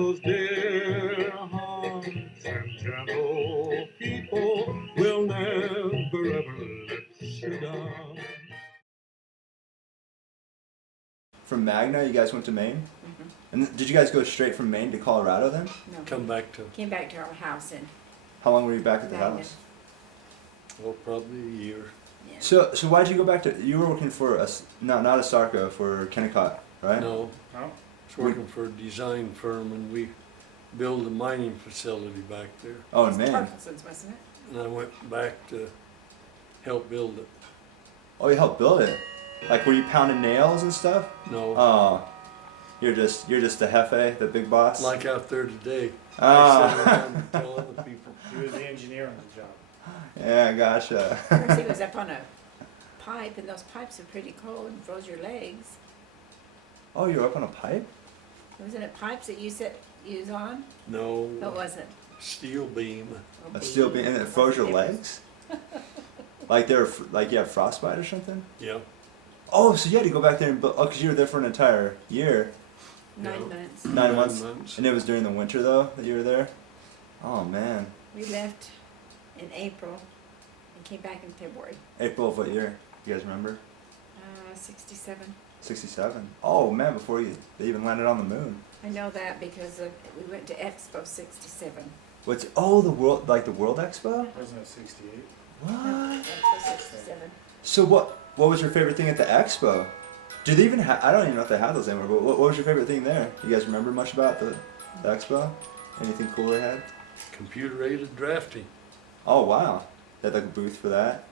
those dear hearts and gentle people will never ever let you down. From Magna, you guys went to Maine? Mm-hmm. And did you guys go straight from Maine to Colorado then? No. Come back to, Came back to our house and, How long were you back at the Magna. house? well, probably a year. yeah. So why'd you go back to? You were working for not a Sarco, for Kennecott, right? No, No? I was working for a design firm and we built a mining facility back there. Oh, It's in Maine. Parkinson's, wasn't it? And I went back to help build it. Oh, you helped build it. Like, were you pounding nails and stuff? No, Oh, you're just the Jefe, the big boss. like out there today. I Ah. sit around and tell other people. He was the engineer on the job. Yeah, gotcha. Of course, he was up on a pipe, and those pipes are pretty cold and froze your legs. Oh, you were up on a pipe? Wasn't it pipes that you was on? No, No, it wasn't. steel beam. Oh, A steel beam, and it froze your legs? Like like you had frostbite or something? Yeah, Oh, so you had to go back there and build. Oh, because you were there for an entire year. 9 Yeah. months. 9 months. And it was during the winter though that you were there. Oh man, We left in April and came back in February. April of what year? You guys remember? 67. 67. Oh man, before they even landed on the moon. I know that because we went to Expo 67. What's the world expo? Wasn't it 68? What? Expo 67. So what was your favorite thing at the expo? Do they even have? I don't even know if they have those anymore. But what was your favorite thing there? You guys remember much about the expo? Anything cool they had? computer-aided drafting. Oh wow, they had like a booth for that.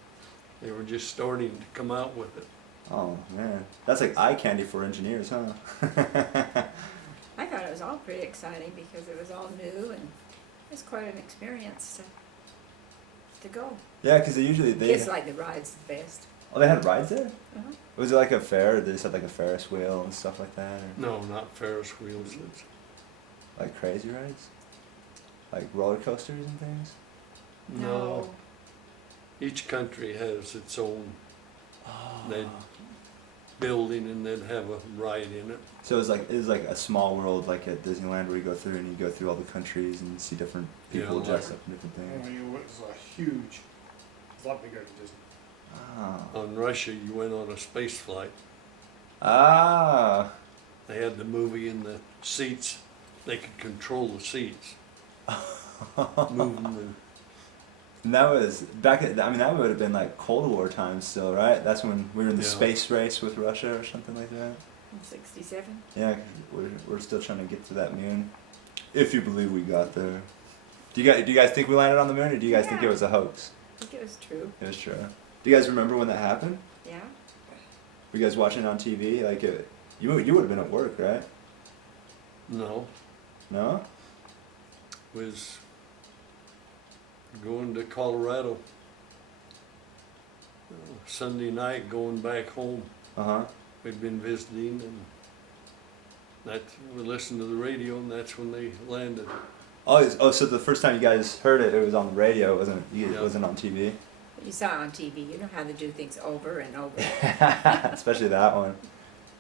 They were just starting to come out with it. Oh man, that's like eye candy for engineers, huh? I thought it was all pretty exciting because it was all new and it was quite an experience to go. Yeah, because they Kids like the rides the best. Oh, they had rides there. Uh-huh. Was it like a fair? Or they just had like a Ferris wheel and stuff like that, or No, not Ferris wheels. It's like crazy rides, like roller coasters and things. no. Each country has its own They'd- building and they'd have a ride in it. So it was like a small world, like at Disneyland, where you go through and you go through all the countries and see different people Yeah, dressed up in different things. Only it was a huge, it's a lot bigger than Disney. Oh. On Russia, you went on a space flight. Ah. They had the movie in the seats. They could control the seats, moving them. And that was back at, I mean, that would have been like Cold War times still, right? That's when we were in the Yeah. space race with Russia or something like that. In 67. Yeah, 'cause we're still trying to get to that moon. If you believe we got there. Do you guys think we landed on the moon, or do you guys think it Yeah. was a hoax? I think it was true. It was true. Do you guys remember when that happened? Yeah. Were you guys watching it on TV? Like you would have been at work, right? No, No? was going to Colorado. Sunday night, going back home. Uh-huh. We'd been visiting, and we listened to the radio, and that's when they landed. Oh, so the first time you guys heard it, it was on the radio. It Yeah. wasn't on TV. But you saw it on TV. You know how they do things over and over. Especially that one.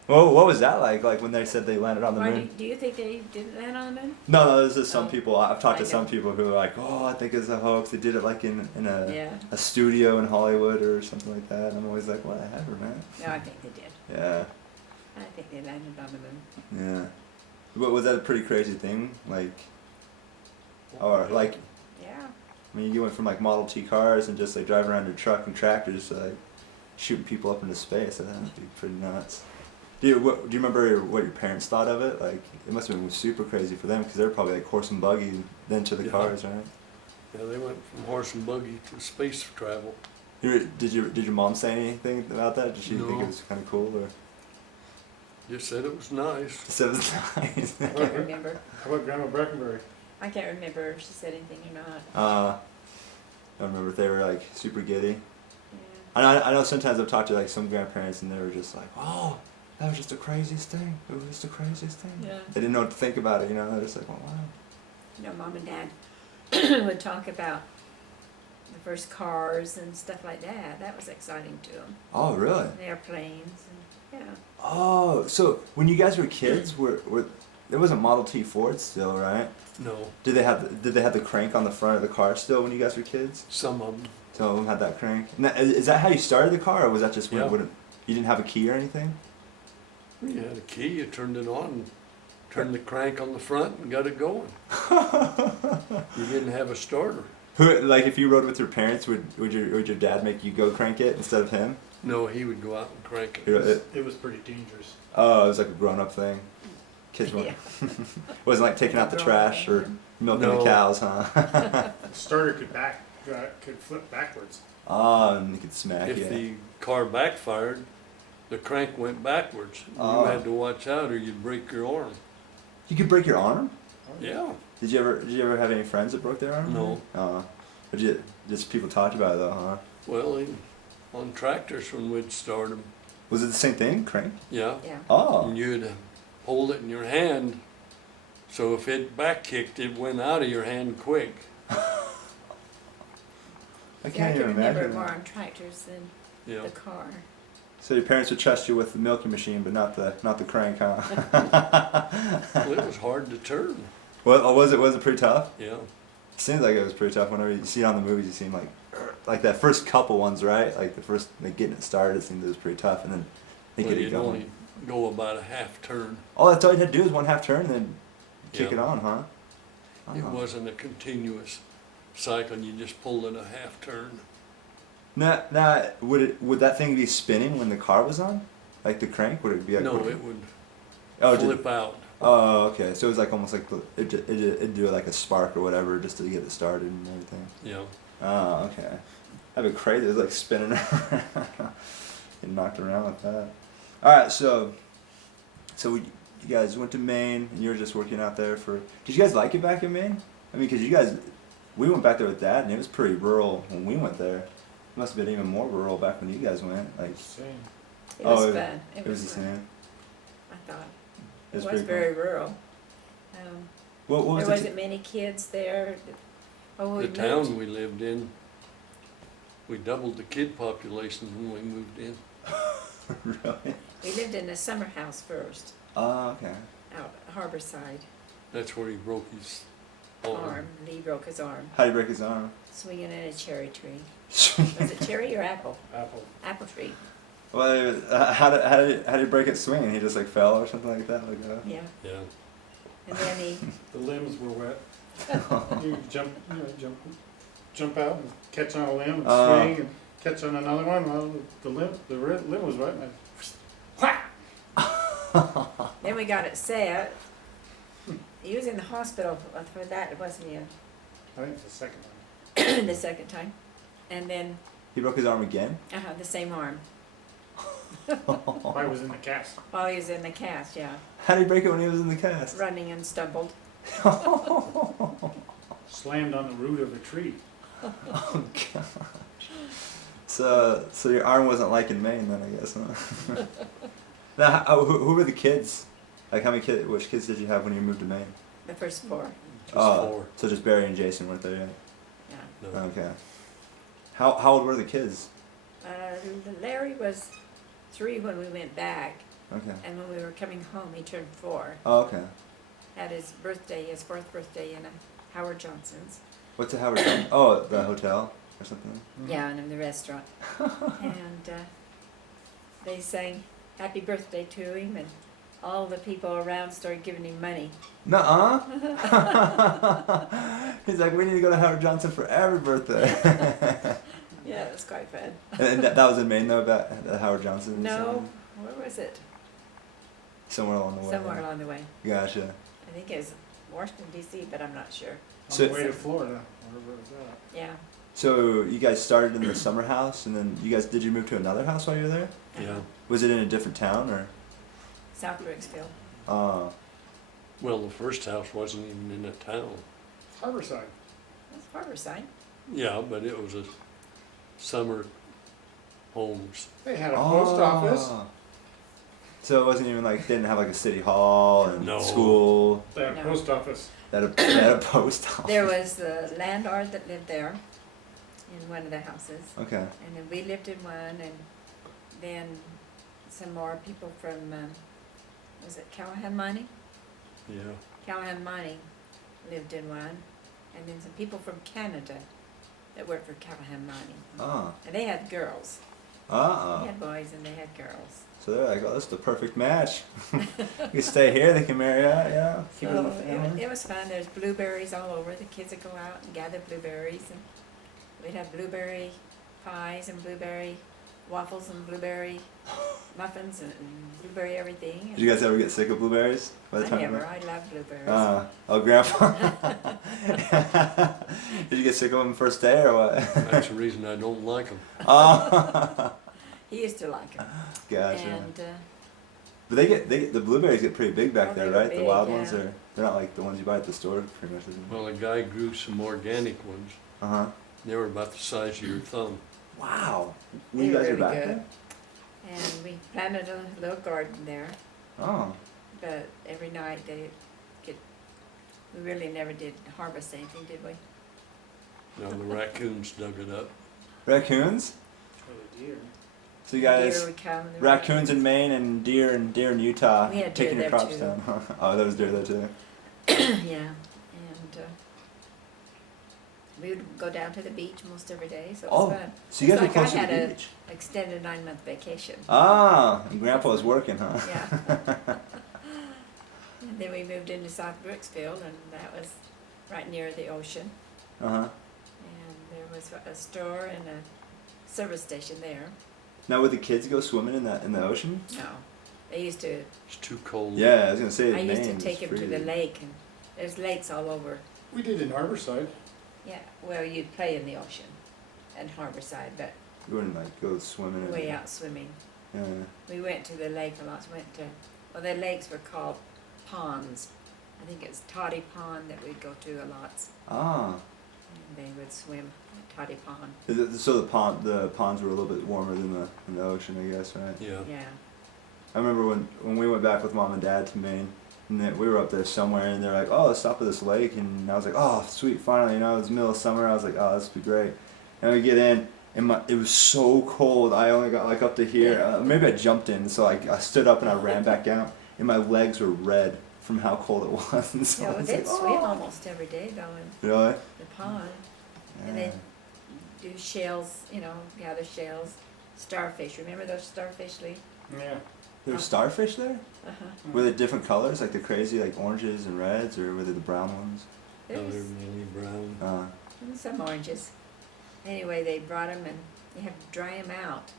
Well, what was that like? Like when they said they landed on the Why moon? do you think they didn't land on the moon? No, there's just some Oh, people. I've talked to I some know. people who are like, "Oh, I think it's a hoax. They did it like in Yeah. a studio in Hollywood or something like that." And I'm always like, "Whatever, man." No, I think they did. Yeah, I think they landed on the moon. yeah. But was that a pretty crazy thing? Like, or like, Yeah. I mean, you went from like Model T cars and just like driving around your truck and tractors to like shooting people up into space. That would be pretty nuts. Do you remember what your parents thought of it? Like, it must have been super crazy for them because they were probably like horse and buggy then to the Yeah. cars, right? Yeah, they went from horse and buggy to space travel. Did your mom say anything about that? Did she think No. it was kind of cool, or Just said it was nice. just said it was nice? I can't remember. How about Grandma Breckenberry? I can't remember if she said anything or not. I remember if they were like super giddy. Yeah. I know sometimes I've talked to like some grandparents and they were just like, "Oh, that was just the craziest thing. It was just the craziest thing." Yeah. They didn't know what to think about it, you know. They're just like, "Oh wow." You know, Mom and Dad would talk about the first cars and stuff like that. That was exciting to them. Oh really? And airplanes and yeah. Oh, so when you guys were kids, it wasn't Model T Ford still, right? No, Did they have the crank on the front of the car still when you guys were kids? some of them. Some of them had that crank. And is that how you started the car, or was that just when Yeah. it wouldn't? You didn't have a key or anything? You had a key, you turned it on, turned the crank on the front and got it going. You didn't have a starter. Who, like, if you rode with your parents, would your dad make you go crank it instead of him? No, he would go out and crank You it. know, It was pretty dangerous. Oh, it was like a grown-up thing. Kids weren't. Yeah. Wasn't like taking out the trash or milking No. the cows, huh? The starter could flip backwards. Oh, and you could smack If it. the car backfired, the crank went backwards. Oh. You had to watch out or you'd break your arm. You could break your arm? Yeah. Did you ever have any friends that broke their arm? No. But just people talked about it though, huh? Well, on tractors when we'd start them, Was it the same thing, crank? yeah. Yeah. Oh. And you'd hold it in your hand, so if it back kicked, it went out of your hand quick. I Yeah, I can't can even remember imagine. more That. on tractors than Yeah. the car. So your parents would trust you with the milking machine, but not the crank, huh? Well, it was hard to turn. Well, was it pretty tough? Yeah. Seems like it was pretty tough. Whenever you see it on the movies, you seem like that first couple ones, right? Like the first getting it started, it seemed it was pretty tough, and then they Well, get it you'd going. only go about a half turn. Oh, that's all you had to do is one half turn, and then kick Yeah. it on, huh? It Oh. wasn't a continuous cycle. You just pulled it a half turn. Now, would that thing be spinning when the car was on, like the crank? Would it be like? No, it would Oh, flip out. Oh, okay. So it was like almost like it'd do like a spark or whatever just to get it started and everything. Yeah. Oh, okay. That'd be crazy. It was like spinning around. Getting knocked around with that. All right, so you guys went to Maine and you were just working out there for. Did you guys like it back in Maine? I mean, because we went back there with Dad and it was pretty rural when we went there. It must have been even more rural back when you guys went. Like Same. It was Oh, fun. it was the fun, same. I thought. It was It was pretty very cool. rural. What was There the wasn't many kids there. Oh, we The moved. town we lived in, we doubled the kid population when we moved in. really? We lived in a summer house first, Oh, okay. out Harborside. That's where he broke his arm. Lee broke his arm, How did he break his arm? swinging in a cherry tree. Was it cherry or apple? Apple. Apple tree. Well, how did he break it swinging? He just like fell or something like that, like that. Yeah. Yeah. And then he, The limbs were wet. You jump out and catch on a limb and swing and catch on another one. Well, the limb was wet. And whack! then we got it set. He was in the hospital for that, wasn't he? I think it's the second one. The second time. And then, He broke his arm again. the same arm. I was in the cast. While he was in the cast, yeah. How did he break it when he was in the cast? Running and stumbled. Slammed on the root of a tree. Oh gosh. So your arm wasn't like in Maine then, I guess, huh? Now, who were the kids? Like, which kids did you have when you moved to Maine? The first four. Just four. So just Barry and Jason weren't there yet? Yeah. No. Okay. How old were the kids? Larry was 3 when we went back, Okay. and when we were coming home, he turned 4. Oh, okay. Had his 4th birthday in a Howard Johnson's. What's a Howard? Oh, the hotel or something? Yeah, and in the restaurant. And they sang happy birthday to him, and all the people around started giving him money. Nuh-uh. He's like, we need to go to Howard Johnson for every birthday. Yeah, it was quite fun. And that was in Maine, though, about Howard Johnson? No, where was it? Somewhere along the way. Somewhere along the way. Gotcha. I think it was Washington, D.C., but I'm not sure. On So- the way to Florida, wherever it was at. Yeah. So you guys started in the summer house, and then did you move to another house while you were there? Yeah. Was it in a different town, or? South Brooksville. Well, the first house wasn't even in a town. Harborside. That's Harborside. Yeah, but it was a summer homes. They had a post office. So it wasn't even like, didn't have like a city hall and No. school. They had a No. post office. They had a post office. There was the landlord that lived there in one of the houses. Okay. And then we lived in one, and then some more people from, was it Callahan Mining? Yeah. Callahan Mining lived in one, and then some people from Canada that worked for Callahan Mining. Oh. And they had girls. They Uh-oh. had boys and they had girls. So they're like, oh, this is the perfect match. You can stay here, they can marry out, yeah. Keep it in the So family. it was fun. There's blueberries all over. The kids would go out and gather blueberries, and we'd have blueberry pies and blueberry waffles and blueberry muffins and blueberry everything. Did you guys ever get sick of blueberries by the I time? never. I love blueberries. Oh, Grandpa. Did you get sick of them first day or what? That's the reason I don't like them. Oh, He used to like them. gotcha. And But the blueberries get pretty big back Oh, there, they were right? The big, wild ones yeah. they're not like the ones you buy at the store, pretty much. Isn't it? Well, a guy grew some organic ones. Uh-huh. They were about the size of your thumb. Wow. When They you were guys are really back good. there? and we planted a little garden there, Oh. but every night they get. We really never did harvest anything, did we? Now the raccoons dug it up. Raccoons? Really deer. So you guys, Deer would come. And the raccoons in Maine and deer in Utah, We had deer taking your there crops too. down. Oh, there was deer there too. Yeah, and we would go down to the beach most every day, so it was Oh, fun. so you guys It's were like close I to had the a beach. extended 9-month vacation. Ah, and Grandpa was working, huh? Yeah. And then we moved into South Brooksfield, and that was right near the ocean. Uh-huh. And there was a store and a service station there. Now would the kids go swimming in the ocean? No, they used to. It's too cold. Yeah, I was gonna say I used to Maine take is them to the freezing. lake, and there's lakes all over. We did in Harborside. Yeah, well, you'd play in the ocean and Harborside, but You wouldn't like go swimming in way it. out swimming. Yeah. We went to the lake a lot. Went to, well, the lakes were called ponds. I think it's Toddy Pond that we'd go to a lot. Ah. And they would swim at Toddy Pond. So the ponds were a little bit warmer than the ocean, I guess, right? Yeah. Yeah. I remember when we went back with Mom and Dad to Maine, and then we were up there somewhere, and they're like, "Oh, let's stop at this lake," and I was like, "Oh, sweet, finally!" You know, it was the middle of summer. I was like, "Oh, this would be great." And we get in, and it was so cold. I only got like up to here. Maybe I jumped in, so I stood up and I ran back out, and my legs were red from how cold it was. And so Yeah, I well, was they'd like, swim "Oh." almost every day though in Really? the pond. And Yeah. they do shells, gather shells. Starfish, remember those starfish, Lee? Yeah. There were starfish there? Uh-huh. Were they different colors, like the crazy, like oranges and reds, or were they the brown ones? There Now was they're mainly brown. some oranges. Anyway, they brought them and you have to dry them out.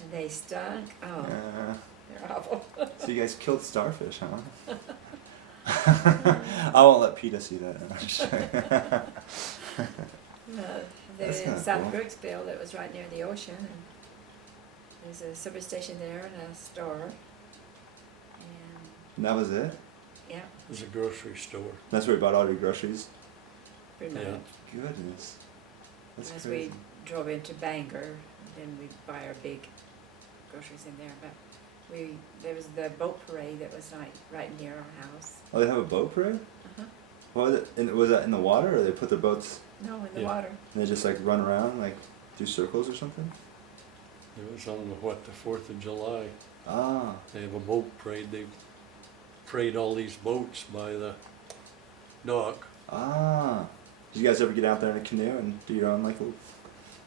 And they stunk. Oh, Yeah. they're awful. So you guys killed starfish, huh? I won't let PETA see that. I'm just joking. They're That's in kinda South cool. Brooksville that was right near the ocean. And there's a service station there and a store. And And that was it? yeah, There's a grocery store. That's where you bought all your groceries? pretty Yeah. much. Goodness. That's As crazy. we drove into Bangor, then we'd buy our big groceries in there. But there was the boat parade that was right near our house. Oh, they have a boat parade? Uh-huh. What was it? Was that in the water, or they put their boats No, in the Yeah. water. and they just like run around, like do circles or something? It was on the 4th of July. Ah. They have a boat parade. They parade all these boats by the dock. Ah. Did you guys ever get out there in a canoe and do your own, like,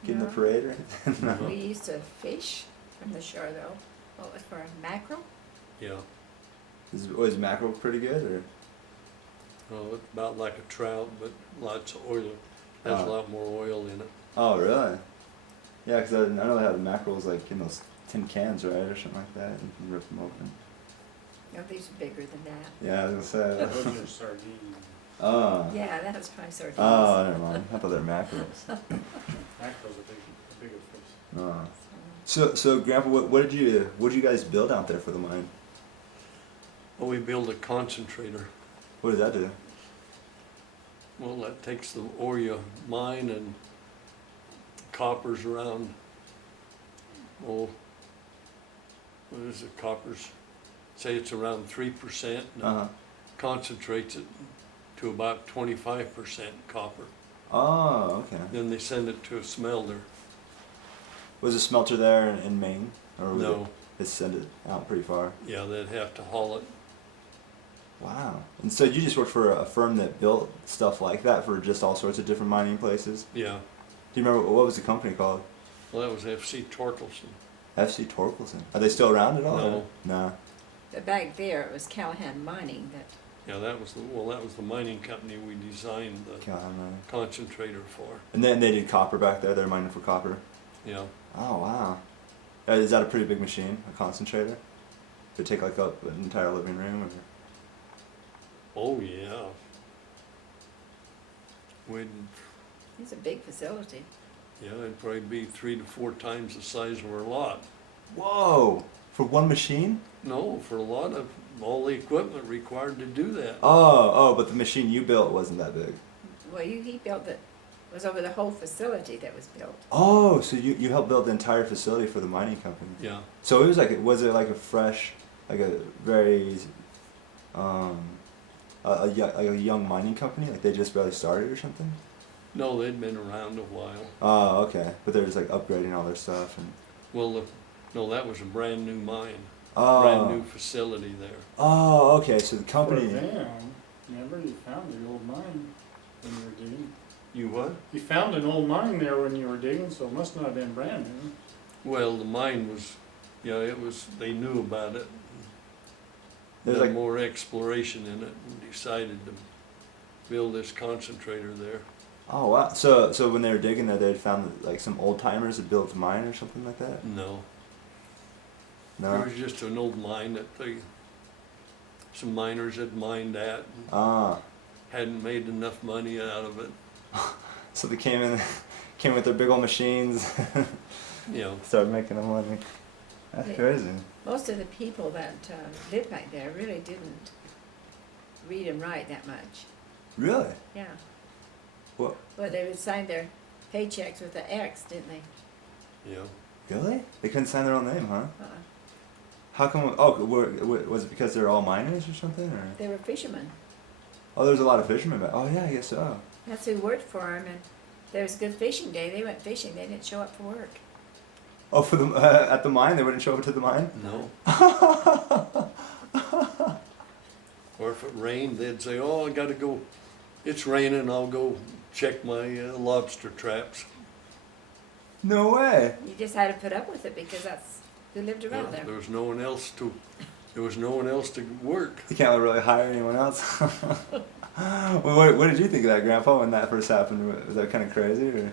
get in the No. parade or anything? No. We used to fish from the shore though. What was for mackerel? Yeah. Was mackerel pretty good, or? Well, it's about like a trout, but lots of oil. Has a Oh. lot more oil in it. Oh, really? Yeah, because I know they have mackerels like in those tin cans, right, or something like that, and you can rip them open. No, these are bigger than that. Yeah, I was gonna say. Those are sardines. Oh. Yeah, that was probably sardines. Oh, never mind. I thought they were mackerels. Mackerel's a bigger fish. Oh. So, Grandpa, what did you guys build out there for the mine? Well, we built a concentrator. What did that do? Well, that takes the ore you mine and coppers around, oh, what is it, coppers? Say it's around 3%, and Uh huh. concentrates it to about 25% copper. Oh, okay. Then they send it to a smelter. Was a smelter there in Maine, or was No, they send it out pretty far? yeah, they'd have to haul it. Wow. And so you just worked for a firm that built stuff like that for just all sorts of different mining places? Yeah, Do you remember, what was the company called? well, that was F.C. Torkelson. FC Torkelson. Are they still around at all? No. or- No. But back there, it was Callahan Mining that, Yeah, that was the mining company we designed the God, no. concentrator for. And then they did copper back there. They're mining for copper. Yeah, Oh wow. Is that a pretty big machine, a concentrator? To take like up an entire living room? Or? oh, yeah. We'd, it's a big facility. yeah, it'd probably be 3 to 4 times the size of our lot. Whoa! For one machine? No, for a lot of, all the equipment required to do that. Oh, but the machine you built wasn't that big. Well, he built it, was over the whole facility that was built. Oh, so you helped build the entire facility for the mining company. Yeah, So it was it like a fresh, like a very, like a young mining company? Like they just barely started or something? no, they'd been around a while. Oh, okay. But they're just like upgrading all their stuff and. Well, no, that was a brand new mine, Oh. brand new facility there. Oh, okay. So the For company. them, remember you found the old mine when you were digging? You what? You found an old mine there when you were digging, so it must not have been brand new. Well, the mine was, yeah, it was, they knew about it. There's Done like- more exploration in it and decided to build this concentrator there. Oh wow. So when they were digging there, they'd found like some old timers had built a mine or something like that. No, No. it was just an old mine that some miners had mined at and Ah. hadn't made enough money out of it. So they came with their big old machines, You know, started making them money. That's Yeah. crazy. Most of the people that lived back there really didn't read and write that much. Really? Yeah. What? Well, they would sign their paychecks with an X, didn't they? you know, Really? They couldn't sign their own name, huh? Uh-uh. How come? Oh, was it because they're all miners or something? Or They were fishermen. oh, there's a lot of fishermen back. Oh yeah, I guess so. That's who worked for them, and there was a good fishing day. They went fishing. They didn't show up for work. Oh, for the at the mine, they wouldn't show up to the mine. no. Or if it rained, they'd say, "Oh, I got to go. It's raining. I'll go check my lobster traps." No way. You just had to put up with it because that's who lived You know, around there. there was no one else to. There was no one else to work. You can't really hire anyone else. Well, what did you think of that, Grandpa, when that first happened? Was that kind of crazy, or?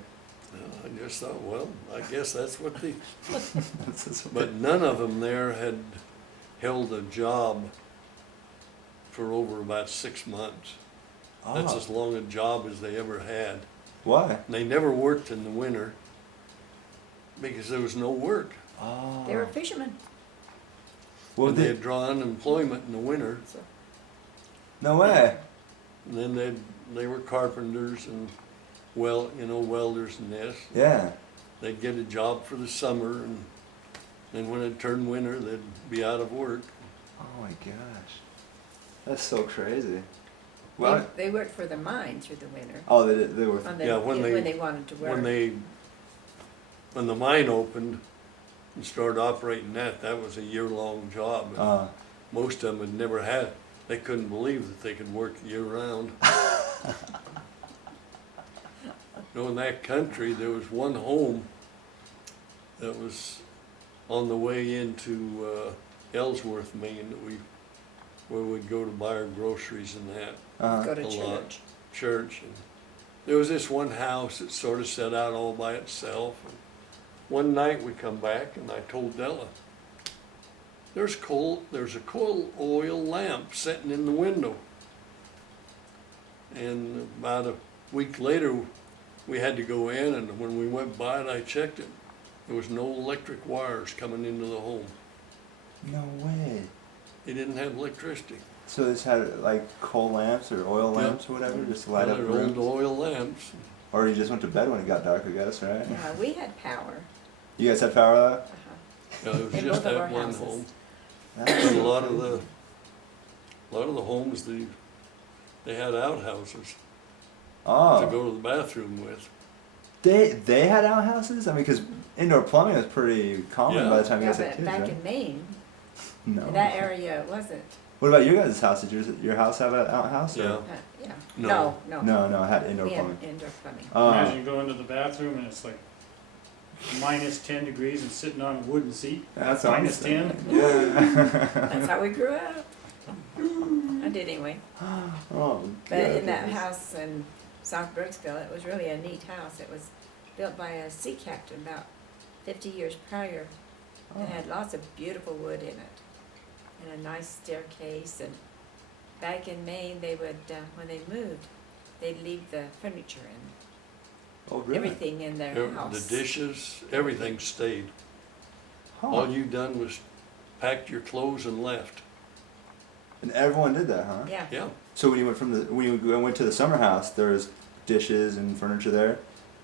I just thought, well, I guess that's what the. That's just- But none of them there had held a job for over about 6 months. That's Oh. as long a job as they ever had. Why? And they never worked in the winter because there was no work. Oh. They were fishermen. Well, And they, they'd draw unemployment in the winter. So no way. And then they were carpenters and welders and this. Yeah. They'd get a job for the summer and then when it turned winter, they'd be out of work. Oh my gosh. That's so crazy. Well, they worked for the mine through the winter. oh, they were. On the, Yeah, when they- wanted to work. When the mine opened and started operating that was a year-long job. And most of them had never had, they couldn't believe that they could work year-round. You know, in that country, there was one home that was on the way into Ellsworth, Maine, where we'd go to buy our groceries and that. Go to a lot. church. Church. And there was this one house that sort of set out all by itself. And one night we come back and I told Della, there's a coal oil lamp sitting in the window. And about a week later, we had to go in, and when we went by it, I checked it. There was no electric wires coming into the home. No way. They didn't have electricity. So this had like coal lamps or oil Yeah. lamps or whatever, just to light up They're rooms. old oil lamps. Or you just went to bed when it got dark, I guess, right? Yeah, we had power. You guys had power though? Uh-huh. You know, it was In just both of our that one houses. home. That's But a so lot of crazy. the homes, they had outhouses to Oh, go to the bathroom with. they had outhouses? I mean, because indoor plumbing was pretty common Yeah. by the time you Yeah, guys had but kids, back right? in Maine, No. in that area, it wasn't. What about your guys' house? Did your house have an outhouse? or- Yeah. Yeah. No. No, it had indoor We had plumbing. indoor plumbing. Imagine you go into the bathroom and it's like minus 10 degrees and sitting on a wooden seat. That's minus awesome. 10. Yeah. That's how we grew up. I did anyway. Oh, But in that goodness. house in South Brooksville, it was really a neat house. It was built by a sea captain about 50 years prior. Oh. It had lots of beautiful wood in it and a nice staircase. And back in Maine, they would, when they moved, they'd leave the furniture and Oh, really? everything in their house. The dishes, everything stayed. Huh. All you done was packed your clothes and left. And everyone did that, huh? Yeah. Yeah. So when you went to the summer house, there was dishes and furniture there.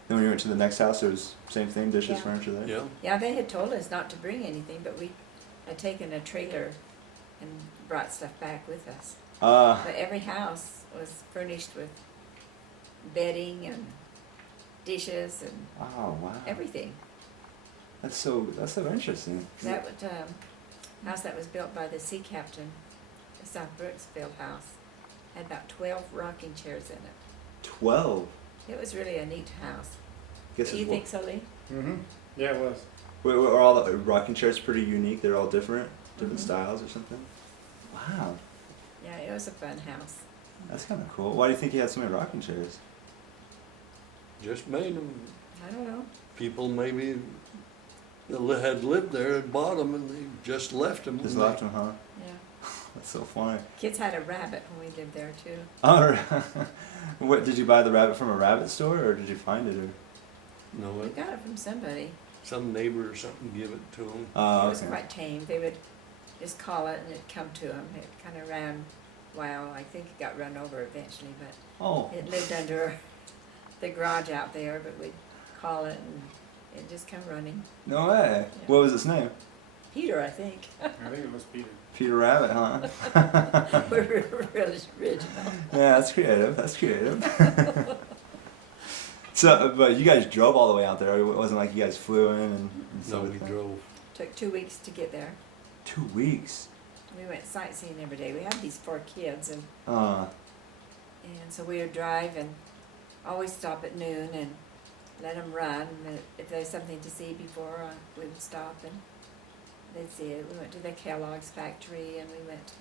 Then when you went to the next house, there was same thing, dishes, Yeah. furniture there. Yeah. Yeah, they had told us not to bring anything, but we had taken a trailer and brought stuff back with us. But every house was furnished with bedding and dishes and Oh wow. everything. That's so interesting. That was, house that was built by the sea captain, the South Brooksville house, had about 12 rocking chairs in it. 12. It was really a neat house. Guess Do you it's think so, Lee? Mm-hmm. Yeah, it was. Are all the rocking chairs pretty unique? They're all different Mhm. styles or something. Wow, Yeah, it was a fun house. that's kind of cool. Why do you think you had so many rocking chairs? Just made them. I don't know. People maybe that had lived there had bought them and they just left them. Just left them, huh? Yeah. That's so funny. Kids had a rabbit when we lived there too. Oh, what did you buy the rabbit from a rabbit store or did you find it or? No, We got it from somebody. some neighbor or something give it to them. Oh, It was okay. quite tame. They would just call it and it'd come to them. It kind of ran wild. I think it got run over eventually, but Oh, it lived under the garage out there, but we'd call it and it'd just come running. no way. What was its name? Peter, I think. I think it was Peter. Peter Rabbit, huh? We're really original. Yeah, that's creative. That's creative. So, but you guys drove all the way out there. It wasn't like you guys flew in and No, stuff we like that? drove. Took 2 weeks to get there. 2 weeks. We went sightseeing every day. We had these 4 kids and so we would drive and always stop at noon and let them run. And if there's something to see before, we would stop and they'd see it. We went to the Kellogg's factory and we went.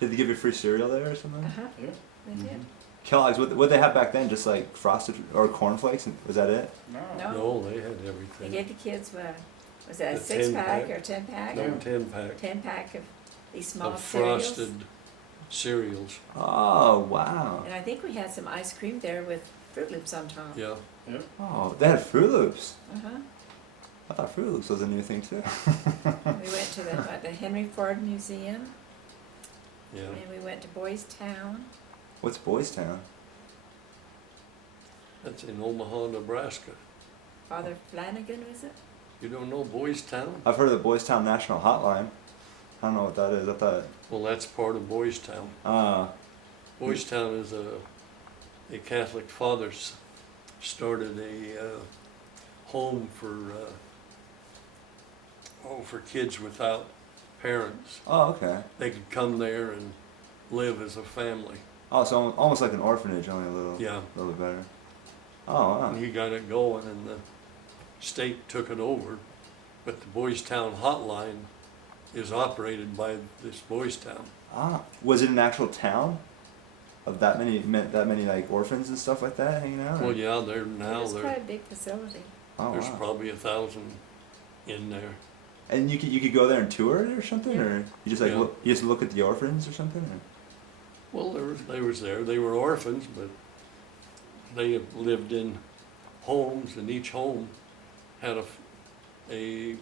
Did they give you free cereal there or something? Yeah. They did. Kellogg's, what they have back then? Just like frosted or cornflakes? Was that it? No. No. No, they had They everything. gave the kids, was that a The 6-pack 10-pack. or 10-pack? No, Yeah. 10-pack 10-pack of these small of cereals. frosted cereals. Oh wow. And I think we had some ice cream there with Fruit Loops on top. Yeah. Yep. Oh, they had Fruit Loops. Uh-huh. I thought Fruit Loops was a new thing too. We went to the Henry Ford Museum, Yeah. and we went to Boys Town. What's Boys Town? That's in Omaha, Nebraska. Father Flanagan, was it? You don't know Boys Town? I've heard of the Boys Town National Hotline. I don't know what that is. I thought. Well, that's part of Boys Town. Boys Town is a Catholic father started a home for kids without parents. Oh, okay. They could come there and live as a family. Oh, so almost like an orphanage, only a Yeah. little bit better. Oh, wow. And he got it going and the state took it over. But the Boys Town hotline is operated by this Boys Town. Was it an actual town of that many like orphans and stuff like that hanging out? or- Well, yeah, It was quite there's a big facility. Oh, wow. probably 1,000 in there. And you could go there and tour it or something, Yeah. or you just like Yeah. you just look at the orphans or something. Or? Well, they was there. They were orphans, but they have lived in homes, and each home had a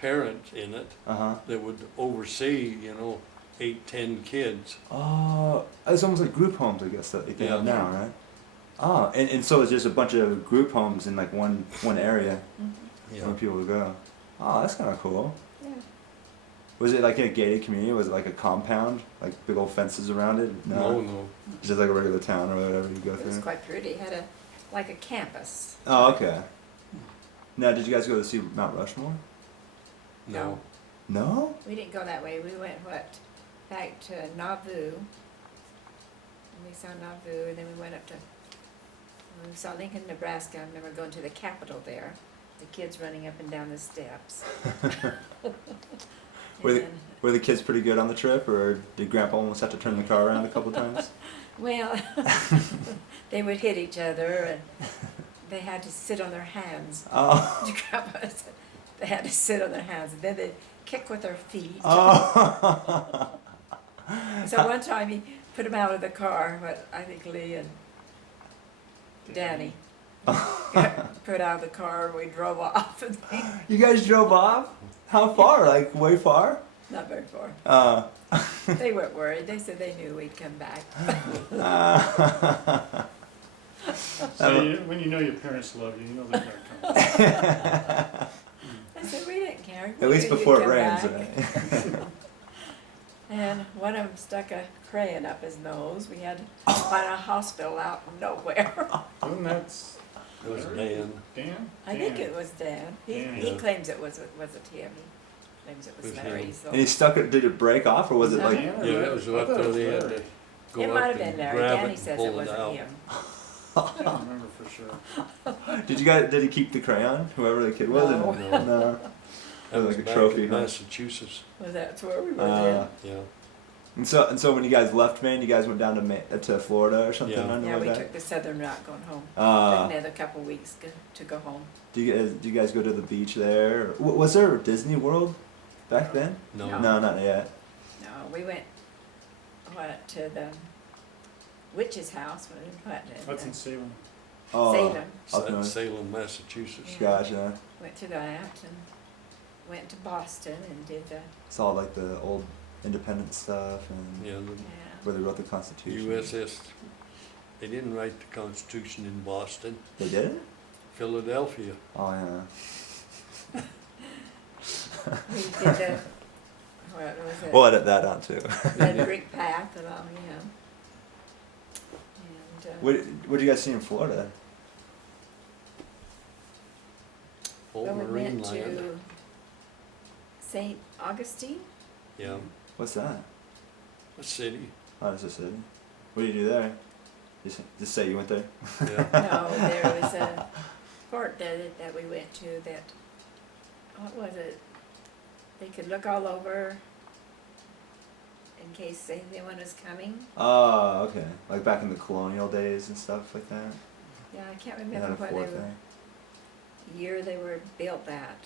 parent in it that would oversee, 8, 10 kids. Oh, it's almost like group homes, I guess, that they have Yeah. now, right? Oh, and so it's just a bunch of group homes in like one area where people would go. Oh, that's kind of cool. Yeah. Was it like in a gated community? Was it like a compound, like big old fences around it? No. It's just like a regular town or whatever you go It was through. quite pretty. It had like a campus. Oh, okay. Now, did you guys go to see Mount Rushmore? No. No? We didn't go that way. We went, back to Nauvoo. And we saw Nauvoo, and then we went up to, we saw Lincoln, Nebraska. I remember going to the Capitol there. The kids running up and down the steps. Were And the, then- were the kids pretty good on the trip, or did Grandpa almost have to turn the car around a couple times? Well, they would hit each other, and they had to sit on their hands. Oh. Grandpa said they had to sit on their hands, and then they'd kick with their feet. Oh. So one time he put them out of the car, but I think Lee and Danny got put out of the car, and we drove off. And You guys drove off? How far? Like way far? not very far. Uh. They weren't worried. They said they knew we'd come back. So when you know your parents love you, you know they're gonna come. I said we didn't care. At We least knew you'd before it come rains, back." right? And one of them stuck a crayon up his nose. We had to find a hospital out of nowhere. Wasn't that It was Dan. Dan? I think it was Dan. He Dan. claims it wasn't him. He claims it was It was Larry. him. So And he stuck it. Did it break off, or was it like? Dan or Yeah, Larry? it was I up thought there, it was they had Larry. to go it up might have and been Larry. grab Danny it says and it pull it wasn't out. him. I don't remember for sure. Did he keep the crayon? Whoever the kid was? No. No. That was was like a back trophy, in huh? Massachusetts, Well, that's where we were Uh, yeah. and so when you guys left Maine, you guys went down to Florida or something. Yeah. on then. the Yeah, way we back? took the southern route going home. Uh, Took another couple weeks to go home. do you guys go to the beach there? Was there a Disney World back then? No. No, not yet. No, we went to the witch's house. That's in Salem. Oh, Salem. up north. Salem, Massachusetts. Yeah. Gotcha. Went to that and went to Boston and did the Saw like the old independence stuff and Yeah, where they wrote the Constitution. the USS, they didn't write the Constitution in Boston, They did it? Philadelphia. Oh yeah. We did the what was it? We'll edit that out too. Red brick path along, And What did you guys see in Florida? Old well, we Marine went Land. to St. Augustine. Yeah, What's that? a city. Oh, it's a city. What did you do there? Just say you went there. Yeah. No, there was a fort that we went to that, what was it? They could look all over in case anyone was coming. Oh, okay. Like back in the colonial days and stuff like that. Yeah, I can't They remember had a what fort there. year they were built at.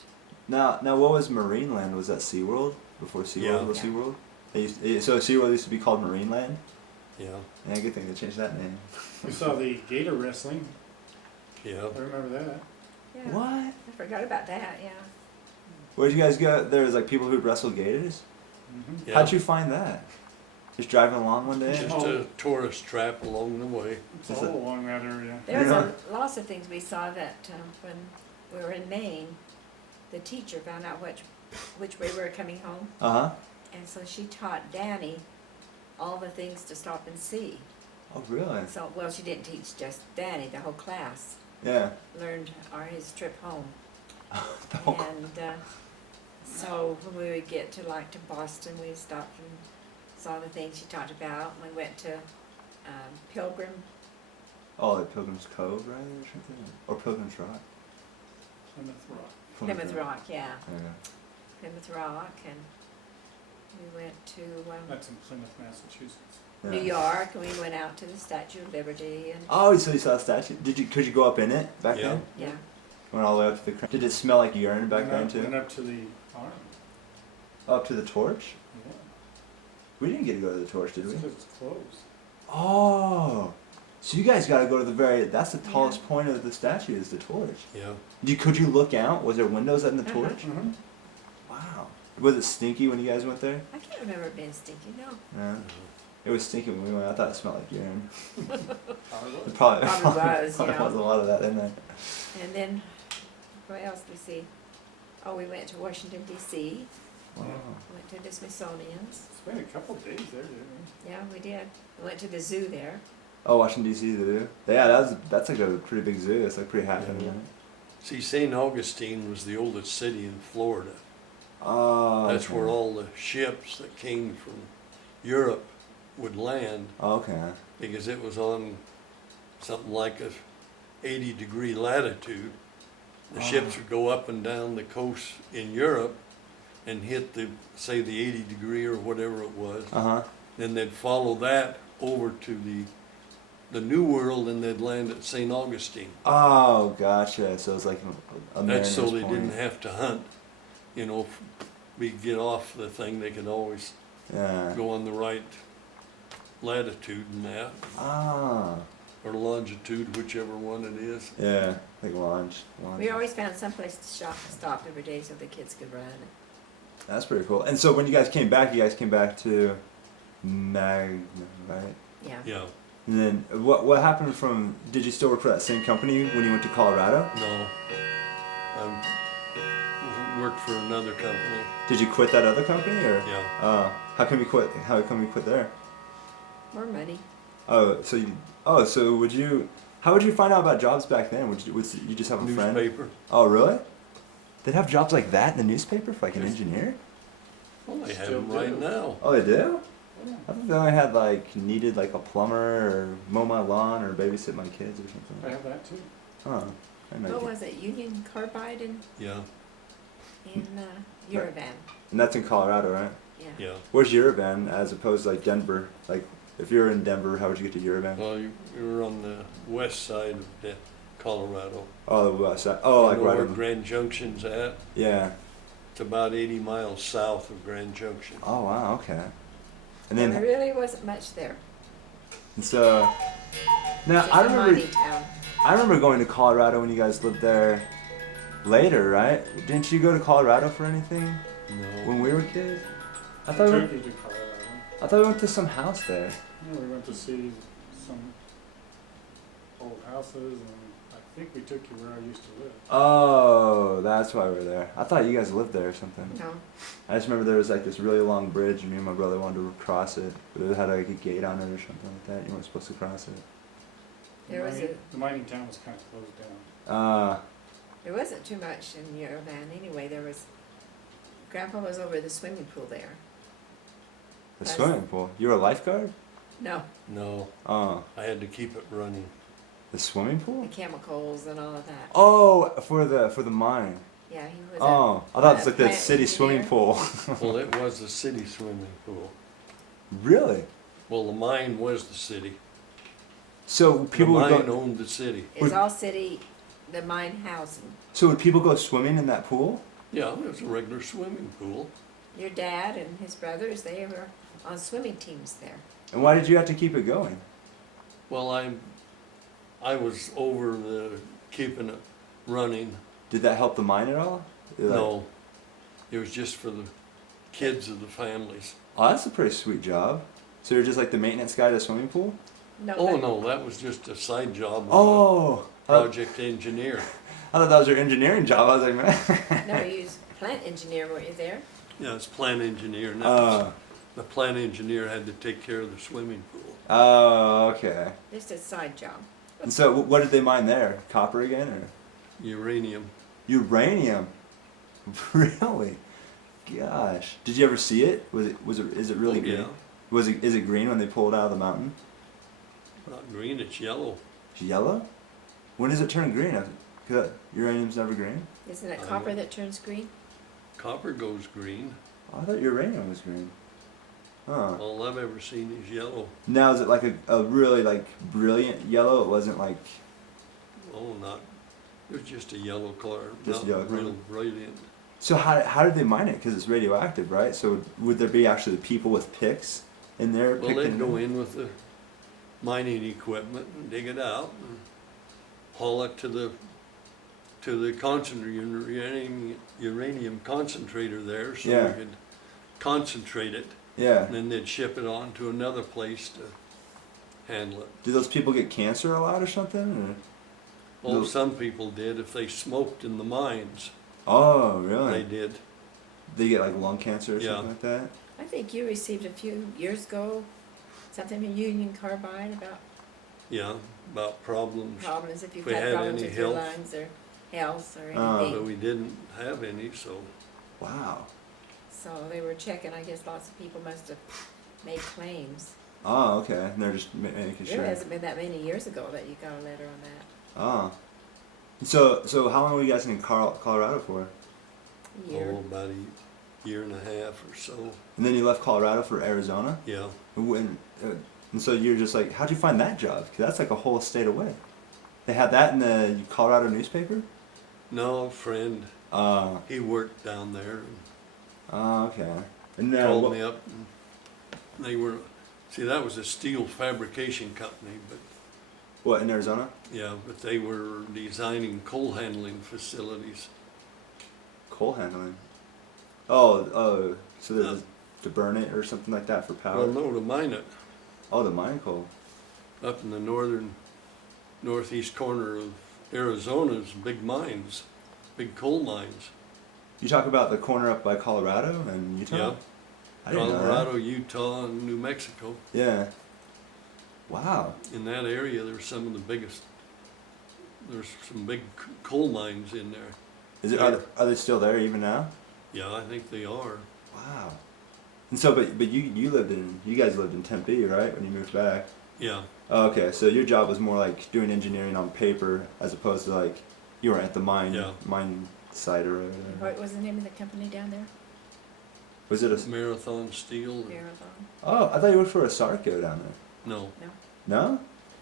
Now, what was Marine Land? Was that SeaWorld? Before SeaWorld Yeah. was Yeah. SeaWorld? So SeaWorld used to be called Marine Land? Yeah, Yeah, good thing they changed that name. We saw the gator wrestling. yeah. I remember that. Yeah, What? I forgot about that, yeah. Where'd you guys go? There was like people who'd wrestle gators? Mm-hmm. Yeah. How'd you find that? Just driving along one day? Just a tourist trap along the way. It's Is all it- along that area. There was Yeah. lots of things we saw that when we were in Maine, the teacher found out which way we were coming home, Uh-huh. and so she taught Danny all the things to stop and see. Oh, really? So, well, she didn't teach just Danny, the whole class Yeah. learned his trip home. The whole And so when we would get to Boston, we stopped and saw the things she talked about. We went to Pilgrim. Oh, like Pilgrim's Cove, right, or something? Or Pilgrim's Rock? Plymouth Rock. Plymouth Rock, yeah. Yeah. Plymouth Rock, and we went to That's in Plymouth, Massachusetts. Yeah. New York, and we went out to the Statue of Liberty, and Oh, so you saw a statue? Could you go up in it back Yeah. then? yeah. Went all the way up to the Did it smell like urine back then Went too? up to the arm. Up to the torch? Yeah. We didn't get to go to the torch, did we? It's 'cause it's closed. Oh, so you guys got to go to that's the Yeah. tallest point of the statue is the torch. Yeah. Could you look out? Was there windows in the Uh-huh. torch? Mm-hmm. Wow. Was it stinky when you guys went there? I can't remember it being stinky, no. Yeah. It was stinky when we went. I thought it smelled like urine. It probably, Probably was, probably yeah. was a lot of that in there. And then, what else did we see? Oh, we went to Washington DC, Wow. went to the Smithsonian's. Spent a couple days there, didn't we? Yeah, we did. We went to the zoo there. Oh, Washington D.C. Zoo. Yeah, that's like a pretty big zoo. It's like pretty half Yeah. in it. See, St. Augustine was the oldest city in Florida. Oh. That's okay. where all the ships that came from Europe would land, Okay. because it was on something like a 80-degree latitude. The ships would go up and down the coast in Europe and hit say the 80-degree or whatever it was. Uh-huh. Then they'd follow that over to the New World, and they'd land at St. Augustine. Oh, gotcha. So it's like a That's so mariner's they point. didn't have to hunt. You know, if we get off the thing, they could always Yeah. go on the right latitude and that, Ah. or longitude, whichever one it is. Yeah. Like launch. We always found someplace to stop every day so the kids could run. That's pretty cool. And so when you guys came back to Magna, right? Yeah. Yeah, And then what happened from? Did you still work for that same company when you went to Colorado? no. I worked for another company. Did you quit that other company or? Yeah. How come you quit? How come you quit there? More money. So would you? How would you find out about jobs back then? Would you just have a friend? Newspaper. Oh really? They'd have jobs like that in the newspaper for like an engineer? Well, they have Still them right do. now. Oh they do? Yeah. I thought they only had like needed like a plumber or mow my lawn or babysit my kids or I something. have that too. Oh. I might What be- was it, Union Carbide Yeah, in Uravan? And that's in Colorado, right? Yeah. yeah. Where's Uravan as opposed to like Denver? Like if you're in Denver, how would you get to Uravan? Well, you were on the west side of Colorado. Oh, the west side. Oh, like You know right where on. Grand Junction's at? Yeah. It's about 80 miles south of Grand Junction. Oh wow. Okay. And There then really wasn't much there. and so now Just I a remember mining town. going to Colorado when you guys lived there. Later, right? Didn't you go to Colorado for anything No. when we were kids? I I thought took you to Colorado. I thought we went to some house there. Yeah, we went to see some old houses, and I think we took you where I used to live. Oh, that's why we're there. I thought you guys lived there or something. No. I just remember there was like this really long bridge, and me and my brother wanted to cross it, but it had like a gate on it or something like that. You weren't supposed to cross it. There was The mining town was kind of closed down. There wasn't too much in Uravan anyway. There was, Grandpa was over the swimming pool there. The That's- swimming pool. You were a lifeguard? No, No, Oh, I had to keep it running. the swimming the pool? chemicals and all of that. Oh, for the mine. Yeah, he was. Oh, I thought it was like the plant city swimming engineer. pool. Well, it was the city swimming pool. Really? Well, the mine was the city. So people The would mine go. owned the city. It's all city, the mine housing. So would people go swimming in that pool? Yeah, it was a regular swimming pool. Your dad and his brothers, they were on swimming teams there. And why did you have to keep it going? Well, I was over keeping it running. Did that help the mine at all? Like- No, it was just for the kids of the families. Oh, that's a pretty sweet job. So you're just like the maintenance guy at the swimming pool? No, Oh, but- no, that was just a side job of Oh, a project engineer. I thought that was your engineering job. I was like, man. No, you was plant engineer, weren't you there? Yeah, it's plant engineer, and that was, Oh, the plant engineer had to take care of the swimming pool. oh, okay. Just a side job. And so, what did they mine there? Copper again, or Uranium. uranium? Really? Gosh, did you ever see it? Is it really Oh, green? yeah. Is it green when they pull it out of the mountain? Not green, it's yellow. It's yellow. When does it turn green? Uranium's never green. Isn't it I copper know. that turns green? Copper goes green. I thought uranium was green. Huh. All I've ever seen is yellow. Now is it like a really like brilliant yellow? It wasn't like Oh, not, it was just a yellow color, Just not yellow color. real brilliant. so. How did they mine it? Because it's radioactive, right? So would there be actually people with picks in there? Well, picking they'd go it? in with the mining equipment and dig it out and haul it to the uranium concentrator there, so Yeah. we could concentrate it, Yeah. and then they'd ship it on to another place to handle it. Do those people get cancer a lot or something? Well, No. some people did if they smoked in the mines. Or? Oh, They really? did. They get like lung cancer or Yeah. something like that? I think you received a few years ago, something from Union Carbide about Yeah, about problems. problems, if you've We had had problems any with your health. lungs or health or Oh. anything. But we didn't have any, so Wow. So they were checking, I guess lots of people must have made claims. Oh, okay. And they're just making It sure. hasn't been that many years ago that you got a letter on that. Oh. So how long were you guys in Colorado for? Year. Oh, about a year and a half or so. And then you left Colorado for Arizona? Yeah. And so you're just like, how'd you find that job? 'Cause that's like a whole state away. They had that in the Colorado newspaper? No, a friend, Oh, he worked down there and okay. And called me up. And they were, see, that was a steel fabrication company, but what, in Arizona? yeah, but they were designing coal handling facilities. Coal handling. Oh, so there's to burn it or something like that for power? Well, no, to mine it Oh, the mine coal. up in the northeast corner of Arizona's big mines, big coal mines. You talk about the corner up by Colorado and Utah? Yeah, I didn't know Colorado, Utah, and New Mexico. that. Yeah. Wow. In that area, there's some of the biggest, there's some big coal mines in there. Is it? Are they still there even now? Yeah, I think they are. Wow. And so, but you guys lived in Tempe, right? When you moved back. Yeah, Oh, okay, so your job was more like doing engineering on paper as opposed to like you were at the mine site or whatever. What was the name of the company down there? Was it a? Marathon Steel. Marathon? Oh, I thought you worked for a Sarco down there. No, No?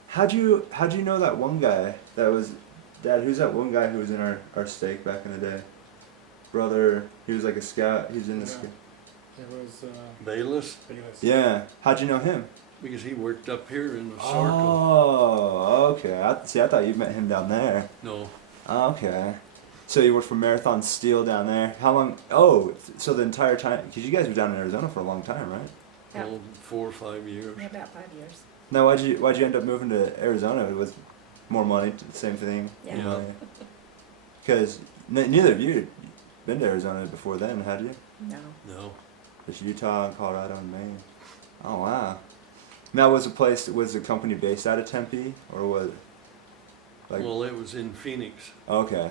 How'd you know that one guy that was Dad, who's that one guy who was in our stake back in the day? Brother, he was like a scout, he's in the Yeah. scout. It was, Bayless, Bayless. Yeah. How'd you know him? because he worked up here in the Sarco. Oh, okay. I thought you met him down there. No, Oh, okay. So you worked for Marathon Steel down there. How long? Oh, so the entire time, because you guys were down in Arizona for a long time, right? Yeah. well, 4 or 5 years. Yeah, about 5 years. Now, why'd you end up moving to Arizona? It was more money, same thing. Yeah. Because neither of you had been to Arizona before then, had you? No. No, Just Utah, Colorado, and Maine. Oh wow. Now was the company based out of Tempe, or was like? well, it was in Phoenix. Okay.